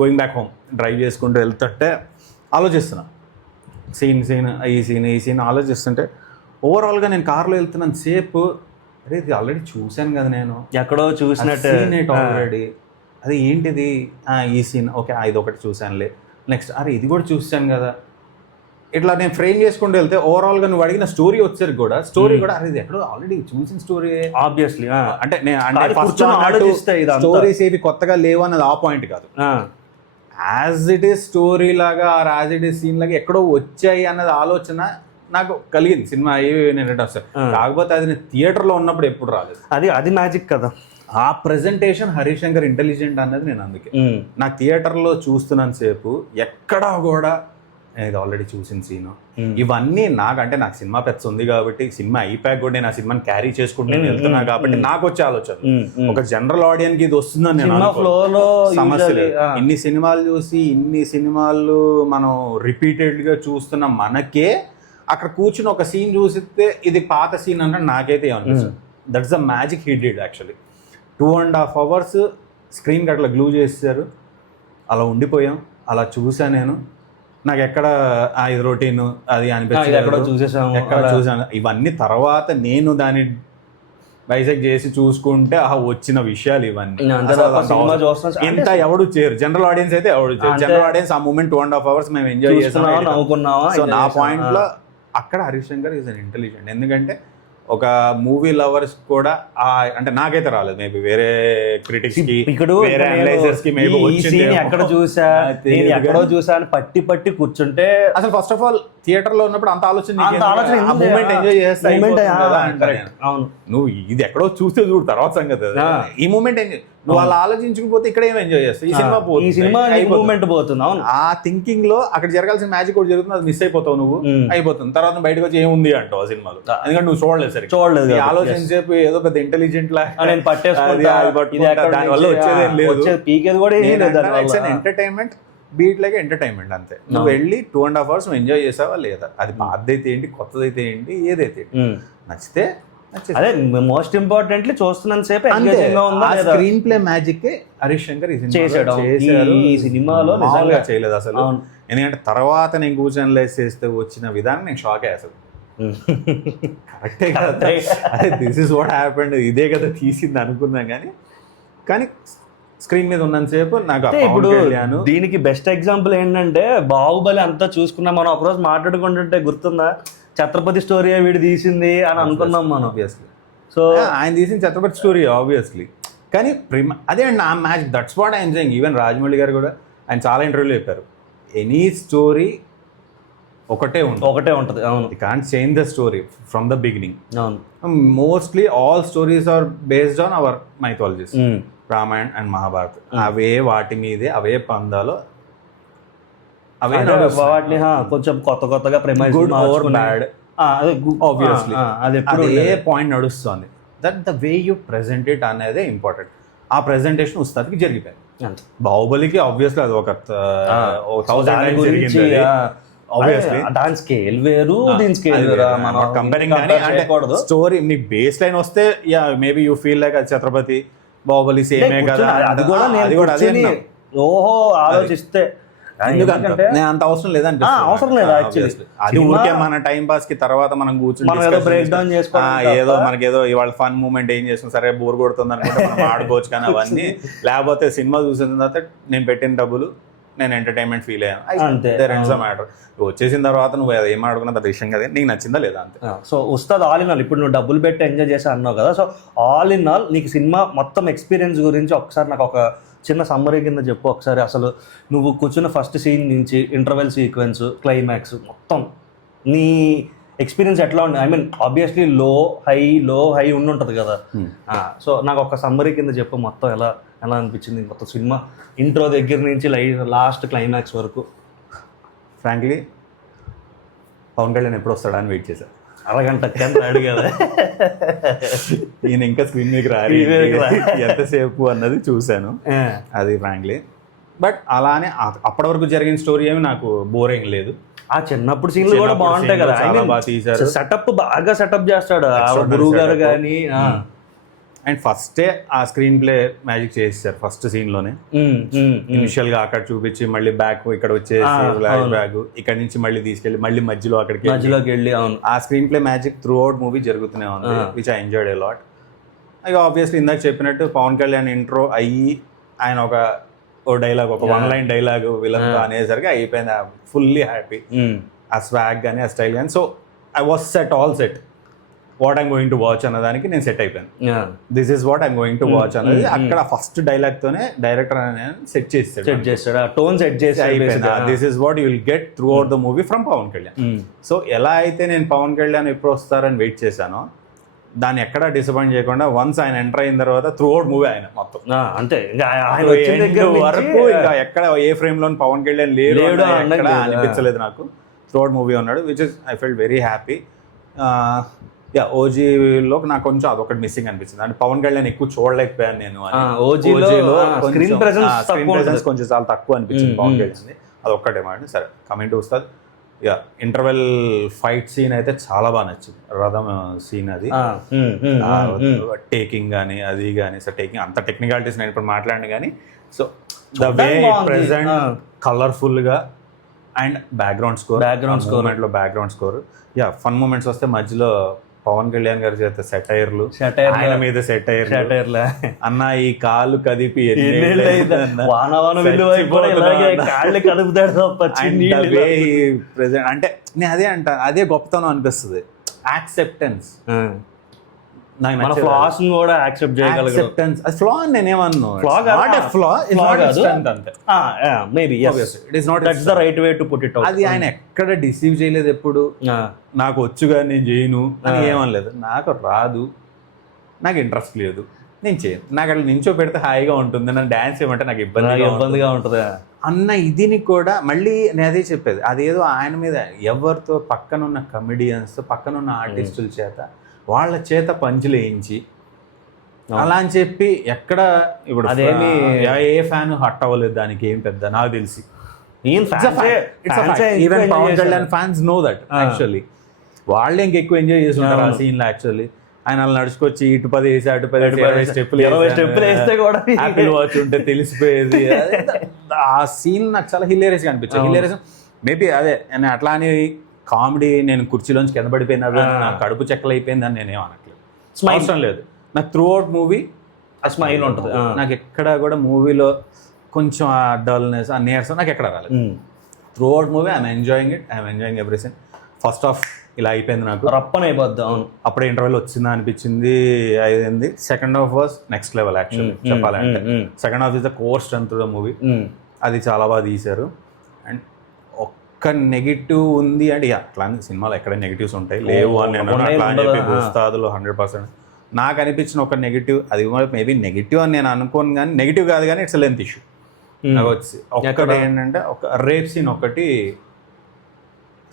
going back home, drive చేసుకుంటూ వెళ్తుంటే ఆలోచిస్తున్నా ఈ సీన్ ఆలోచిస్తుంటే ఓవరాల్గా నేను కార్లో వెళ్తున్నాను సేపు, అరే ఇది ఆల్రెడీ చూశాను కదా, నేను ఎక్కడో చూసినట్టు ఆల్రెడీ. అది ఏంటిది, ఈ సీన్ ఓకే ఇది ఒకటి చూశానులే, నెక్స్ట్ అరే ఇది కూడా చూశాను కదా. ఇట్లా నేను ఫ్రేమ్ చేసుకుంటూ వెళ్తే ఓవరాల్గా నువ్వు అడిగిన స్టోరీ వచ్చేసరికి కూడా స్టోరీ కూడా అరే ఇది ఎక్కడో ఆల్రెడీ చూసిన స్టోరీ ఆబ్వియస్లీ. అంటే స్టోరీస్ ఏవి కొత్తగా లేవు అన్నది ఆ పాయింట్ కాదు. యాజ్ ఇట్ ఈస్ స్టోరీ లాగా or as it is scene లాగా ఎక్కడో వచ్చాయి అన్నది ఆలోచన నాకు కలిగింది సినిమా నేను కాకపోతే అది నేను థియేటర్లో ఉన్నప్పుడు ఎప్పుడు రాలేదు. అది మ్యాజిక్ కదా. ఆ ప్రెజెంటేషన్ హరీష్ శంకర్ ఇంటెలిజెంట్ అన్నది నేను అందుకే నాకు థియేటర్లో చూస్తున్నాను సేపు ఎక్కడా కూడా ఇది ఆల్రెడీ చూసిన సీను ఇవన్నీ నాకంటే నాకు సినిమా పెద్ద ఉంది కాబట్టి సినిమా అయిపోయాక కూడా నేను ఆ సినిమాని క్యారీ చేసుకుంటూ నేను వెళ్తున్నా కాబట్టి నాకు వచ్చే ఆలోచన. ఒక జనరల్ ఆడియన్స్ కి ఇది వస్తుందని నేను సమస్య లేదు. ఇన్ని సినిమాలు చూసి ఇన్ని సినిమాలు మనం రిపీటెడ్ గా చూస్తున్న మనకే అక్కడ కూర్చుని ఒక సీన్ చూసితే ఇది పాత సీన్ అంటే నాకైతే ఏమనిపిస్తుంది. That's the magic he did actually. 2.5 hours స్క్రీన్కి అట్లా గ్లూ చేశారు, అలా ఉండిపోయాం, అలా చూసాను నేను. నాకు ఎక్కడ ఇది రొటీన్ అది అనిపించింది, ఎక్కడ చూసాను. ఇవన్నీ తర్వాత నేను దాన్ని బైసెక్ట్ చేసి చూసుకుంటే వచ్చిన విషయాలు ఇవన్నీ ఎంత ఎవడు చేయరు. జనరల్ ఆడియన్స్ అయితే ఎవడు చేయరు. జనరల్ ఆడియన్స్ ఆ మూమెంట్ 2.5 hours మేము ఎంజాయ్ చేసాం. సో నా పాయింట్ లో అక్కడ Harish Shankar is an intelligent. ఎందుకంటే ఒక మూవీ లవర్స్ కూడా అంటే నాకైతే రాలేదు, మేబీ వేరే క్రిటిక్స్ కి వేరే అనలైజర్స్ కి మేబీ ఎక్కడ చూసా ఎక్కడో చూసా అని పట్టి కూర్చుంటే అసలు ఫస్ట్ ఆఫ్ ఆల్ థియేటర్ లో ఉన్నప్పుడు అంత ఆలోచన ఎంజాయ్ చేస్తా. నువ్వు ఇది ఎక్కడో చూస్తే చూడు తర్వాత సంగతి, ఈ మూమెంట్ ఎంజాయ్. నువ్వు అలా ఆలోచించకపోతే ఇక్కడ ఏం ఎంజాయ్ చేస్తావు, ఈ సినిమా మూమెంట్ పోతుంది. అవును, ఆ థింకింగ్ లో అక్కడ జరగాల్సిన మ్యాజిక్ కూడా జరుగుతుంది, అది మిస్ అయిపోతావు నువ్వు, అయిపోతుంది. తర్వాత బయటకు వచ్చి ఏముంది అంటావు ఆ సినిమాలో, ఎందుకంటే నువ్వు చూడలేదు ఆలోచించేపు ఏదో పెద్ద ఇంటెలిజెంట్ లా దాని వల్ల వచ్చేదేం లేదు. ఎంటర్టైన్మెంట్ బీట్ లాగా ఎంటర్టైన్మెంట్ అంతే. నువ్వు వెళ్ళి 2.5 hours నువ్వు ఎంజాయ్ చేసావా లేదా, అది పాతదైతే ఏంటి కొత్తదైతే ఏంటి ఏదైతే నచ్చితే అదే మోస్ట్ ఇంపార్టెంట్లీ చూస్తున్నాను సేపు screen play magic Harish Shankar ఈ సినిమాలో చేయలేదు అసలు. ఎందుకంటే తర్వాత నేను కూర్చొని చేస్తే వచ్చిన విధానం నేను షాక్ అయ్యా అసలు. కరెక్టే కదా, దిస్ ఇస్ వాట్ హ్యాపెండ్, ఇదే కదా తీసింది అనుకున్నాం. కానీ స్క్రీన్ మీద ఉన్నంతసేపు నాకు ఇప్పుడు దీనికి బెస్ట్ ఎగ్జాంపుల్ ఏంటంటే బాహుబలి అంతా చూసుకున్నా. మనం ఒకరోజు మాట్లాడుకుంటుంటే గుర్తుందా, ఛత్రపతి స్టోరీ వీడు తీసింది అని అనుకున్నాం మనం. ఆబ్వియస్లీ సో ఆయన తీసిన ఛత్రపతి స్టోరీ ఆబ్వియస్లీ. కానీ అదే అండి ఆ match, that's what I enjoying. Even Rajamouli గారు కూడా ఆయన చాలా ఇంటర్వ్యూలో చెప్పారు, ఎనీ స్టోరీ ఒకటే ఉంటుంది. అవును, you can't change the story from the beginning. అవును, mostly all stories are based on our mythologies, Ramayana and Mahabharat. అవే వాటి మీదే అవే పందాలో అవే వాటిని కొంచెం కొత్తగా గుడ్ ఆర్ బ్యాడ్ ఆబ్వియస్లీ అదే పాయింట్ నడుస్తుంది. That the way you present it అనేది ఇంపార్టెంట్. ఆ ప్రెజెంటేషన్ ఉస్తాద్కి జరిగిపోయింది. బాహుబలికి ఆబ్వియస్లీ అది ఒక 1000 జరిగింది. దాని స్కేల్ వేరు, దీని స్కేల్ కంపేరింగ్. స్టోరీ నీ బేస్ లైన్ వస్తే మేబీ యూ ఫీల్ లైక్ అది ఛత్రపతి బాహుబలి సేమే కదా. అది కూడా ఓహో ఆలోచిస్తే ఎందుకంటే నేను అంత అవసరం లేదంటే అవసరం లేదు యాక్చువల్లీ. అది ఊరికే మన టైం పాస్ కి తర్వాత మనం కూర్చుని బ్రేక్ డౌన్ ఏదో మనకి ఏదో ఇవాళ ఫన్ మూమెంట్ ఏం చేస్తాం, సరే బోర్ కొడుతుంది అనుకుంటే మనం ఆడుకోవచ్చు. కానీ అవన్నీ లేకపోతే సినిమా చూసిన తర్వాత నేను పెట్టిన డబ్బులు నేను ఎంటర్టైన్మెంట్ ఫీల్ అయ్యాను. మ్యాటర్ వచ్చేసిన తర్వాత నువ్వు ఏం ఆడుకున్నా అది విషయం కదా, నీకు నచ్చిందా లేదా అంతే. So Ustaad all in all ఇప్పుడు నువ్వు డబ్బులు పెట్టి ఎంజాయ్ చేసి అన్నావు కదా, సో ఆల్ ఇన్ ఆల్ నీకు సినిమా మొత్తం ఎక్స్పీరియన్స్ గురించి ఒకసారి నాకు ఒక చిన్న సమ్మరీ కింద చెప్పు ఒకసారి. అసలు నువ్వు కూర్చున్న ఫస్ట్ సీన్ నుంచి ఇంటర్వెల్ సీక్వెన్స్ క్లైమాక్స్ మొత్తం నీ ఎక్స్పీరియన్స్ ఎట్లా ఉంది? ఐ మీన్ ఆబ్వియస్లీ లో హై ఉండుంటుంది కదా. సో నాకు ఒక సమ్మరీ కింద చెప్పు మొత్తం ఎలా అనిపించింది మొత్తం సినిమా ఇంట్రో దగ్గర నుంచి లాస్ట్ క్లైమాక్స్ వరకు. ఫ్రాంక్లీ పవన్ కళ్యాణ్ ఎప్పుడు వస్తాడా అని వెయిట్ చేశాను. అరగంట రాడు కదా ఈయన ఇంకా స్క్రీన్ మీకు రాలి ఎంతసేపు అన్నది చూశాను అది ఫ్రాంక్లీ. బట్ అలానే అప్పటి వరకు జరిగిన స్టోరీ ఏమి నాకు బోరింగ్ లేదు. ఆ చిన్నప్పుడు సీన్లు కూడా బాగుంటాయి కదా, చాలా బాగా తీశారు. సెటప్ బాగా సెటప్ చేస్తాడు గురువు గారు కానీ. అండ్ ఫస్టే ఆ స్క్రీన్ ప్లే మ్యాజిక్ చేసేసారు ఫస్ట్ సీన్ లోనే. ఇనిషియల్ గా అక్కడ చూపించి మళ్ళీ బ్యాక్ ఇక్కడ వచ్చేసి బ్యాగ్ ఇక్కడ నుంచి మళ్ళీ తీసుకెళ్లి మళ్ళీ మధ్యలోకి వెళ్ళి ఆ screen play magic through movie movie జరుగుతూనే ఉంది, which I enjoyed a lot. ఇక ఆబ్వియస్లీ ఇందాక చెప్పినట్టు పవన్ కళ్యాణ్ ఇంట్రో అయ్యి ఆయన ఓ డైలాగ్ ఒక 1 లైన్ డైలాగ్ విలన్ అనేసరికి అయిపోయింది. Fully happy. ఆ స్వాగ్ కానీ ఆ స్టైల్ కానీ. So I was set what I'm going to watch అన్నదానికి నేను సెట్ అయిపోయాను. This is what I'm going to watch అన్నది అక్కడ ఫస్ట్ డైలాగ్ తోనే డైరెక్టర్ సెట్ చేస్తాడు, టోన్ సెట్ చేసి అయిపోయింది. This is what you will get throughout the movie from Pawan Kalyan. So ఎలా అయితే నేను పవన్ కళ్యాణ్ ఎప్పుడు వస్తారని వెయిట్ చేశానో దాన్ని ఎక్కడ డిసప్పాయింట్ చేయకుండా వన్స్ ఆయన ఎంటర్ అయిన తర్వాత త్రూ అవుట్ మూవీ ఆయన మొత్తం అంతే వరకు ఇంకా ఎక్కడ ఏ ఫ్రేమ్ లో పవన్ కళ్యాణ్ లేడు అనిపించలేదు నాకు. త్రూ అవుట్ మూవీ ఉన్నాడు, which is I felt very happy. ఓజీలో నాకు కొంచెం అదొకటి మిస్సింగ్ అనిపించింది. అంటే పవన్ కళ్యాణ్ ఎక్కువ చూడలేకపోయాను నేను. ఓజీలో స్క్రీన్ ప్రెసెన్స్ కొంచెం చాలా తక్కువ అనిపించింది పవన్ కళ్యాణ్. అదొక్కటే మాట. సరే coming to Ustaad, interval fight scene అయితే చాలా బాగా నచ్చింది. రథం సీన్ అది టేకింగ్ కానీ అది కానీ. సో టేకింగ్ అంత టెక్నికాలిటీస్ నేను ఇప్పుడు మాట్లాడిన కానీ. So the way present colourful గా అండ్ బ్యాక్గ్రౌండ్ స్కోర్ లో బ్యాక్గ్రౌండ్ స్కోర్ ఫన్ మూమెంట్స్ వస్తే మధ్యలో పవన్ కళ్యాణ్ గారి చేత సెటైర్లు ఆయన మీద సెటైర్లు అన్న ఈ కాలు కదిపి అంటే నేను అదే అంటా, అదే గొప్పతనం అనిపిస్తుంది. యాక్సెప్టెన్స్. ఫ్లాస్ కూడా యాక్సెప్ట్ చేయగలగడం. ఫ్లా నేనేమన్నా అది ఆయన ఎక్కడ డిసీవ్ చేయలేదు. ఎప్పుడు నాకు వచ్చుగా నేను చేయను అని ఏమనలేదు. నాకు రాదు, నాకు ఇంట్రెస్ట్ లేదు, నేను చేయను. నాకు అట్లా నించో పెడితే హాయిగా ఉంటుంది, నన్ను డాన్స్ చేయమంటే నాకు ఇబ్బందిగా ఉంటుంది అన్న ఇదిని కూడా మళ్ళీ నేను అదే చెప్పేది. అదేదో ఆయన మీద ఎవరితో పక్కనున్న కమెడియన్స్ పక్కనున్న ఆర్టిస్టుల చేత వాళ్ళ చేత పంచులు వేయించి అలా అని చెప్పి ఎక్కడ ఇప్పుడు అదేమి ఏ ఫ్యాన్ హట్ అవ్వలేదు దానికి ఏం పెద్ద నాకు తెలిసి. Even Pawan Kalyan fans know that actually. వాళ్ళే ఇంకెక్కువ ఎంజాయ్ చేస్తుంటారు ఆ సీన్ లో. యాక్చువల్లీ ఆయన అలా నడుచుకొచ్చి ఇటు 10 వేసి అటు 10 స్టెప్పులు వేస్తే కూడా యాపిల్ వాచ్ ఉంటే తెలిసిపోయేది. ఆ సీన్ నాకు చాలా హిలేరియస్ గా అనిపించింది. హిలేరియస్ మేబీ అదే అట్లా అని కామెడీ నేను కుర్చీలోంచి కింద పడిపోయినా నాకు కడుపు చెక్కలు అయిపోయింది అని నేనేం అనట్లేదు. అవసరం లేదు. నాకు త్రూ అవుట్ మూవీ ఆ స్మైల్ ఉంటుంది. నాకు ఎక్కడ కూడా మూవీలో కొంచెం ఆ డల్నెస్ ఆ నీరసం నాకు ఎక్కడ రాలేదు. Through movie movie I'm enjoying it, I'm enjoying everything. First half ఇలా అయిపోయింది నాకు రప్పని అయిపోద్ది. అవును, అప్పుడే ఇంటర్వెల్ వచ్చిందా అనిపించింది, అయింది. Second half was next level actually చెప్పాలంటే. Second half is the core strength the movie. అది చాలా బాగా తీశారు. అండ్ ఒక్క నెగిటివ్ ఉంది అంటే అట్లా సినిమాలో ఎక్కడ నెగిటివ్స్ ఉంటాయి లేవు అని నేను అట్లా అని చెప్పి ఉస్తాదులో 100% నాకు అనిపించిన ఒక నెగిటివ్, అది మేబీ నెగిటివ్ అని నేను అనుకోను కానీ నెగిటివ్ కాదు కానీ ఇట్స్ లెంత్ ఇష్యూ. నాకు వచ్చి ఒక్కటి ఏంటంటే ఒక రేప్ సీన్ ఒకటి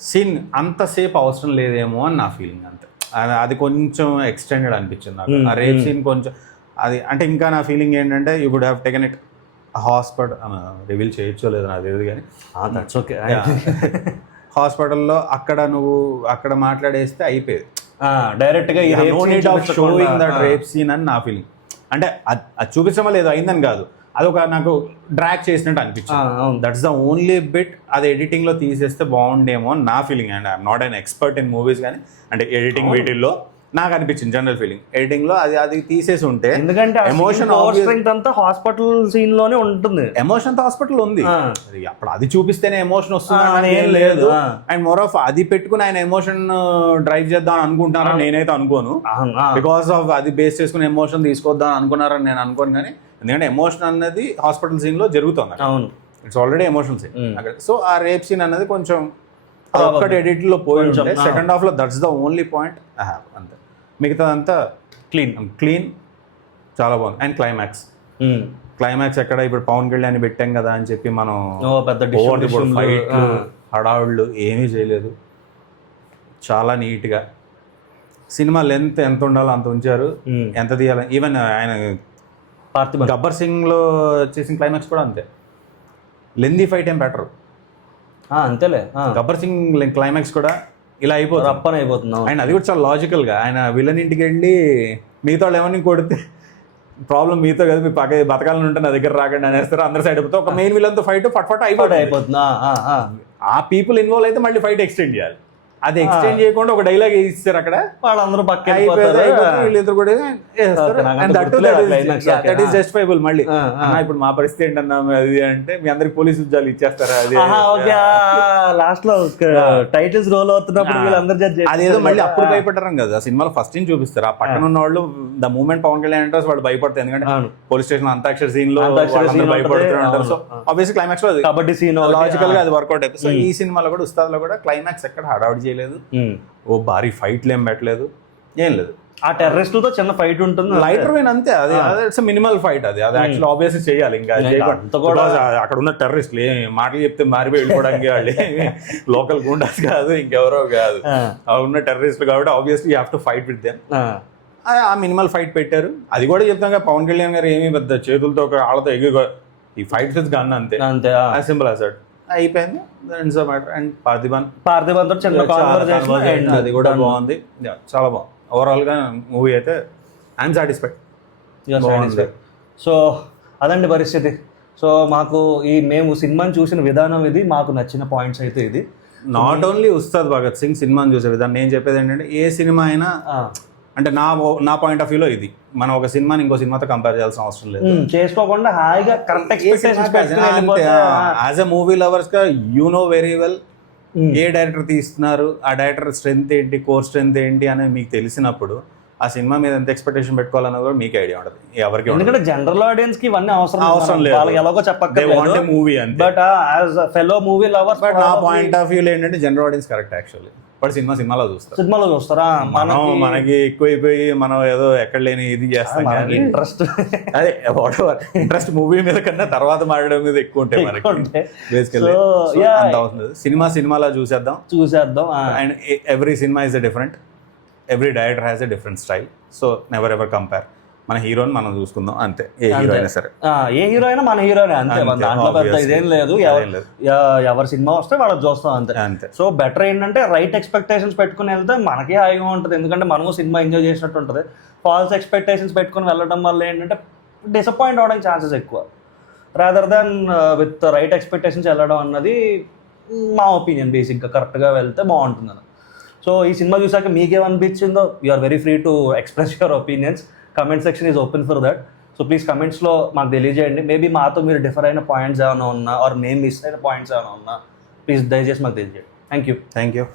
సీన్ అంతసేపు అవసరం లేదేమో అని నా ఫీలింగ్. అంతే, అది కొంచెం ఎక్స్టెండెడ్ అనిపించింది నాకు. ఆ రేప్ సీన్ కొంచెం అది అంటే ఇంకా నా ఫీలింగ్ ఏంటంటే you would have taken it hospital. Reveal చేయొచ్చో లేదో నాకు తెలియదు కానీ హాస్పిటల్లో అక్కడ నువ్వు అక్కడ మాట్లాడేస్తే అయిపోయేది డైరెక్ట్ గా. No need of showing that rape scene అని నా ఫీలింగ్. అంటే అది చూపించమో లేదో అయిందని కాదు, అదొక నాకు డ్రాగ్ చేసినట్టు అనిపించింది. That's the only bit. అది ఎడిటింగ్ లో తీసేస్తే బాగుండేమో అని నా feeling. And I'm not an expert in movies, కానీ అంటే ఎడిటింగ్ వీటిల్లో నాకు అనిపించింది జనరల్ ఫీలింగ్. ఎడిటింగ్ లో అది తీసేసి ఉంటే, ఎందుకంటే ఎమోషన్ స్ట్రెంగ్త్ అంతా హాస్పిటల్ సీన్ లోనే ఉంటుంది. ఎమోషన్ తో హాస్పిటల్ ఉంది, అప్పుడు అది చూపిస్తేనే ఎమోషన్ వస్తుంది ఏం లేదు. అండ్ మోర్ ఆఫ్ అది పెట్టుకుని ఆయన ఎమోషన్ డ్రైవ్ చేద్దాం అనుకుంటున్నారా నేనైతే అనుకోను. బికాస్ ఆఫ్ అది బేస్ చేసుకుని ఎమోషన్ తీసుకొద్దాం అనుకున్నారని నేను అనుకోను. కానీ ఎందుకంటే ఎమోషన్ అన్నది హాస్పిటల్ సీన్ లో జరుగుతుంది, it's already emotion scene. So ఆ రేప్ సీన్ అనేది కొంచెం ఒక్కటి ఎడిట్ లో పోయి ఉంటే, సెకండ్ హాఫ్ లో that's the only point I have. అంతే, మిగతాదంతా క్లీన్ చాలా బాగుంది. అండ్ క్లైమాక్స్ ఎక్కడ ఇప్పుడు పవన్ కళ్యాణ్ పెట్టాం కదా అని చెప్పి మనం ఫైట్ హడావుళ్ళు ఏమీ చేయలేదు. చాలా నీట్గా సినిమా లెంత్ ఎంత ఉండాలో అంత ఉంచారు, ఎంత తీయాలి. ఈవెన్ ఆయన గబ్బర్ సింగ్ లో చేసిన క్లైమాక్స్ కూడా అంతే, లెందీ ఫైట్ ఏం బెటర్. అంతేలే, గబ్బర్ సింగ్ క్లైమాక్స్ కూడా ఇలా అయిపోతుంది. ఆయన అది కూడా చాలా లాజికల్ గా, ఆయన విలన్ ఇంటికి వెళ్ళి మిగతా వాళ్ళు ఏమని కొడితే ప్రాబ్లం మీతో కదా, మీ పక్క బతకాలని ఉంటే నా దగ్గర రాకండి అనేస్తారు, అందరి సైడ్ అయిపోతే ఒక మెయిన్ విలన్ తో ఫైట్ ఫట్ అయిపోతుంది. ఆ పీపుల్ ఇన్వాల్వ్ అయితే మళ్ళీ ఫైట్ ఎక్స్టెండ్ చేయాలి. అది ఎక్స్టెండ్ చేయకుండా ఒక డైలాగ్ ఇస్తారు అక్కడ, వాళ్ళందరూ పక్క వీళ్ళిద్దరు కూడా జస్టిఫైబుల్. మళ్ళీ ఇప్పుడు మా పరిస్థితి ఏంటన్నా అది అంటే, మీ అందరికి పోలీసు ఉద్యోగాలు ఇచ్చేస్తారా అది లాస్ట్ లో టైటిల్స్ రోల్ అవుతున్నప్పుడు వీళ్ళందరూ అదేదో మళ్ళీ అప్పుడు భయపడ్డారు కదా. సినిమాలో ఫస్ట్ నుంచి చూపిస్తారు, ఆ పక్కన ఉన్న వాళ్ళు ద మూమెంట్ పవన్ కళ్యాణ్ అంటే వాళ్ళు భయపడతారు, ఎందుకంటే పోలీస్ స్టేషన్ అంతాక్షరి సీన్ లో భయపడుతుంటారు. సో ఆబ్వియస్లీ క్లైమాక్స్ లో కబడ్డీ సీన్ లాజికల్ గా అది వర్కౌట్ అయిపోతుంది. సో ఈ సినిమాలో కూడా ఉస్తాద్ లో కూడా క్లైమాక్స్ ఎక్కడ హడావుడి చేయలేదు, ఓ భారీ ఫైట్లు ఏం పెట్టలేదు, ఏం లేదు. ఆ టెర్రరిస్టులతో చిన్న ఫైట్ ఉంటుంది, లైటర్ వెయిన్ అంతే. అది ఇట్స్ మినిమల్ ఫైట్. అది యాక్చువల్లీ ఆబ్వియస్లీ చేయాలి. ఇంకా అక్కడ ఉన్న టెర్రరిస్టులు మాటలు చెప్తే మారిపోయి వెళ్ళిపోవడానికి వాళ్ళు లోకల్ గుండాస్ కాదు, ఇంకెవరో కాదు, ఉన్న టెర్రరిస్టులు కాబట్టి obviously you have to fight with them. ఆ మినిమల్ ఫైట్ పెట్టారు. అది కూడా చెప్తాం కదా, పవన్ కళ్యాణ్ గారు ఏమి పెద్ద చేతులతో ఆళ్ళతో ఎగురు ఈ ఫైట్ విత్ గన్ అంతే, సింపుల్ యాజ్ దట్ అయిపోయింది. అండ్ పార్థిబన్ అది కూడా బాగుంది, చాలా బాగుంది. ఓవరాల్ గా మూవీ అయితే ఐఎమ్ సాటిస్ఫైడ్. సో అదండి పరిస్థితి. సో మాకు మేము సినిమాని చూసిన విధానం ఇది, మాకు నచ్చిన పాయింట్స్ అయితే ఇది. నాట్ ఓన్లీ ఉస్తాద్ భగత్ సింగ్ సినిమాని చూసే విధానం, నేను చెప్పేది ఏంటంటే ఏ సినిమా అయినా అంటే నా పాయింట్ ఆఫ్ వ్యూలో ఇది, మనం ఒక సినిమాని ఇంకో సినిమాతో కంపేర్ చేయాల్సిన అవసరం లేదు, చేసుకోకుండా హాయిగా correct as a movie lovers గా యూ నో వెరీ వెల్ ఏ డైరెక్టర్ తీస్తున్నారు, ఆ డైరెక్టర్ స్ట్రెంత్ ఏంటి, కోర్ స్ట్రెంత్ ఏంటి అనేది మీకు తెలిసినప్పుడు ఆ సినిమా మీద ఎంత ఎక్స్పెక్టేషన్ పెట్టుకోవాలన్నది కూడా మీకు ఐడియా ఉంటుంది ఎవరికి. ఎందుకంటే జనరల్ ఆడియన్స్ కి ఇవన్నీ అవసరం లేదు, వాళ్ళకి ఎలాగో చెప్పక్కర్లేదు. మూవీ అంతే, but as fellow movie lovers but నా పాయింట్ ఆఫ్ వ్యూలో ఏంటంటే general audience correct actually. But సినిమాలో చూస్తారా, మనకి ఎక్కువైపోయి మనం ఏదో ఎక్కడ లేని ఇది చేస్తాం, ఇంట్రెస్ట్ అదే వాటెవర్ ఇంట్రెస్ట్ మూవీ మీద కన్నా తర్వాత మాట్లాడడం మీద ఎక్కువ ఉంటాయి మనకి బేసికల్లీ. సినిమాలో చూసేద్దాం. And every cinema is a different, every director has a different style. So never ever compare. మన హీరోని మనం చూసుకుందాం అంతే, ఏ హీరో అయినా సరే, ఏ హీరో అయినా మన హీరోనే అంతే, దాంట్లో పెద్ద ఇదేం లేదు. ఎవరి సినిమా వస్తే వాళ్ళకి చూస్తాం అంతే. సో బెటర్ ఏంటంటే రైట్ ఎక్స్పెక్టేషన్స్ పెట్టుకుని వెళ్తే మనకి హాయిగా ఉంటుంది, ఎందుకంటే మనము సినిమా ఎంజాయ్ చేసినట్టు ఉంటుంది. ఫాల్స్ ఎక్స్పెక్టేషన్స్ పెట్టుకుని వెళ్ళడం వల్ల ఏంటంటే డిసప్పాయింట్ అవడానికి ఛాన్సెస్ ఎక్కువ, rather than with right expectations వెళ్ళడం అన్నది మా ఒపీనియన్. బేసిక్గా కరెక్ట్గా వెళ్తే బాగుంటుంది. సో ఈ సినిమా చూసాక మీకేమనిపించిందో you are very free to express your opinions. Comment section is open for that. So please కమెంట్స్లో మాకు తెలియజేయండి. మేబీ మాతో మీరు డిఫర్ అయిన పాయింట్స్ ఏమైనా ఉన్నా, ఆర్ మేము మిస్ అయిన పాయింట్స్ ఏమైనా ఉన్నా, ప్లీజ్ దయచేసి మాకు తెలియజేయండి. Thank you.